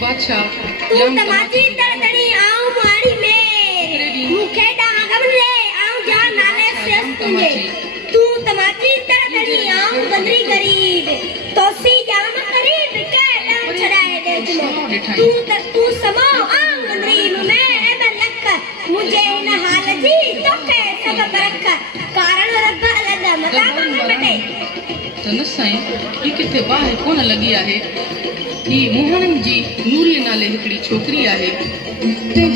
बादशाह तू तमाची तड़तड़ी आऊं मारी में मुखे डागम ले आऊं जा नाले से तुझे तू तमाची तड़तड़ी आऊं गंदरी गरीब तोसी जाम करीब के डाम छड़ाए दे तुलो तू समो आऊं गंदरी में बलक मुझे न हाल जी तो के सब बरक कारण रब अलग मता बटे तो न साईं ई किथे बाहे कोन लगी आहे ई मोहन जी नूरी नाले हिकड़ी छोकरी आहे ते